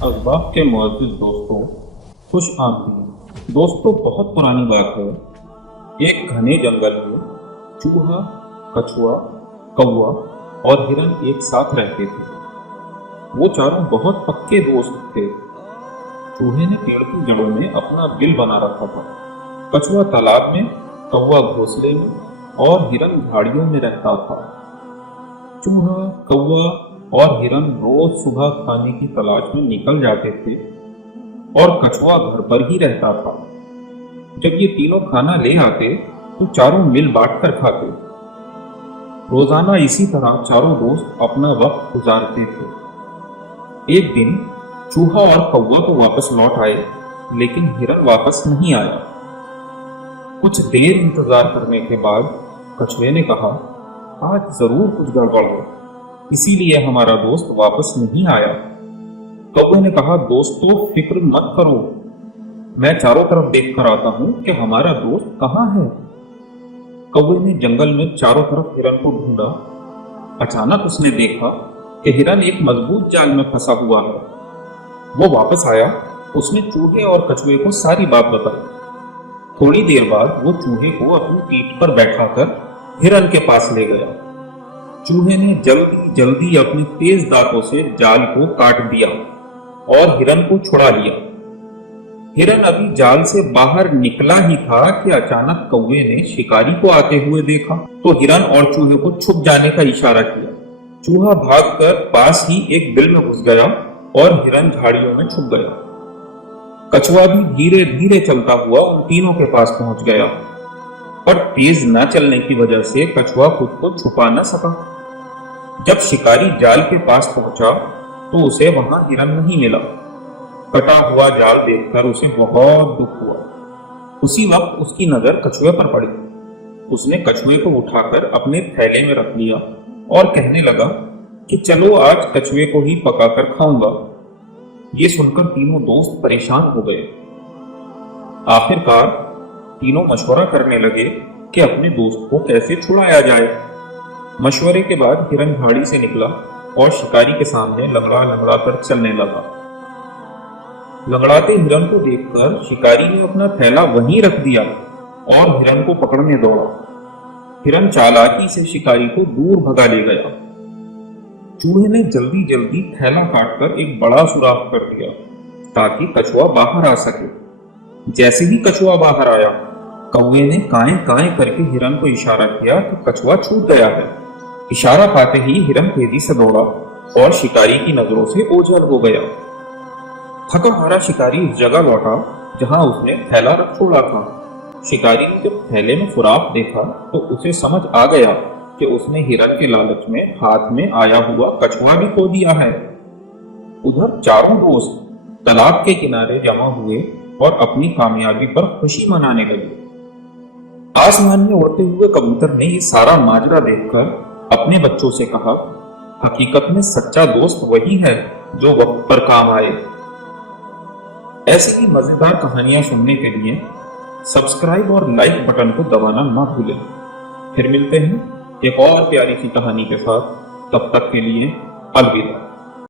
अखबार के मुअज़्ज़िज़ दोस्तों, खुश आमदीद। दोस्तों, बहुत पुरानी बात है। एक घने जंगल में चूहा, कछुआ, कौवा और हिरन एक साथ रहते थे। वो चारों बहुत पक्के दोस्त थे। चूहे ने पेड़ की जड़ों में अपना बिल बना रखा था, कछुआ तालाब में, कौवा घोंसले में और हिरन झाड़ियों में रहता था। चूहा, कौवा और हिरन रोज सुबह खाने की तलाश में निकल जाते थे और कछुआ घर पर ही रहता था। जब ये तीनों खाना ले आते तो चारों मिल बांट कर खाते। रोजाना इसी तरह चारों दोस्त अपना वक्त गुजारते थे। एक दिन चूहा और कौवा तो वापस लौट आए, लेकिन हिरन वापस नहीं आया। कुछ देर इंतजार करने के बाद कछुए ने कहा, आज जरूर कुछ गड़बड़ है, इसीलिए हमारा दोस्त वापस नहीं आया। कौवे ने कहा, दोस्तों फिक्र मत करो, मैं चारों तरफ देख कर आता हूं कि हमारा दोस्त कहाँ है। कौवे ने जंगल में चारों तरफ हिरन को ढूंढा। अचानक उसने देखा कि हिरन एक मजबूत जाल में फंसा हुआ है। वो वापस आया। उसने चूहे और कछुए को सारी बात बताई। थोड़ी देर बाद वो चूहे को अपनी पीठ पर बैठाकर हिरन के पास ले गया। चूहे ने जल्दी जल्दी अपने तेज दांतों से जाल को काट दिया और हिरन को छुड़ा लिया। हिरन अभी जाल से बाहर निकला ही था कि अचानक कौवे ने शिकारी को आते हुए देखा तो हिरन और चूहे को छुप जाने का इशारा किया। चूहा भागकर पास ही एक बिल में घुस गया और हिरन झाड़ियों में छुप गया। कछुआ भी धीरे धीरे चलता हुआ उन तीनों के पास पहुंच गया, पर तेज न चलने की वजह से कछुआ खुद को छुपा न सका। जब शिकारी जाल के पास पहुंचा तो उसे वहां हिरन नहीं मिला। कटा हुआ जाल देखकर उसे बहुत दुख हुआ। उसी वक्त उसकी नजर कछुए पर पड़ी। उसने कछुए को उठाकर अपने थैले में रख लिया और कहने लगा कि चलो आज कछुए को ही पकाकर खाऊंगा। ये सुनकर तीनों दोस्त परेशान हो गए। आखिरकार तीनों मशवरा करने लगे कि अपने दोस्त को कैसे छुड़ाया जाए। मशवरे के बाद हिरन झाड़ी से निकला और शिकारी के सामने लंगड़ा लंगड़ा कर चलने लगा। लंगड़ाते हिरन को देखकर शिकारी ने अपना थैला वहीं रख दिया और हिरन को पकड़ने दौड़ा। हिरन चालाकी से शिकारी को दूर भगा ले गया। चूहे ने जल्दी जल्दी थैला काटकर एक बड़ा सुराख कर दिया ताकि कछुआ बाहर आ सके। जैसे ही कछुआ बाहर आया, कौवे ने काएं काएं करके हिरन को इशारा किया कि कछुआ छूट गया है। इशारा पाते ही हिरन तेजी से दौड़ा और शिकारी की नजरों से ओझल हो गया। थका हारा शिकारी उस जगह लौटा जहां उसने थैला रख छोड़ा था। शिकारी ने जब थैले में सुराख देखा तो उसे समझ आ गया कि उसने हिरन के लालच में हाथ में आया हुआ कछुआ भी खो दिया है। उधर चारों दोस्त तालाब के किनारे जमा हुए और अपनी कामयाबी पर खुशी मनाने लगे। आसमान में उड़ते हुए कबूतर ने ये सारा माजरा देखकर अपने बच्चों से कहा, हकीकत में सच्चा दोस्त वही है जो वक्त पर काम आए। ऐसी ही मजेदार कहानियां सुनने के लिए सब्सक्राइब और लाइक बटन को दबाना ना भूलें। फिर मिलते हैं एक और प्यारी सी कहानी के साथ। तब तक के लिए अलविदा।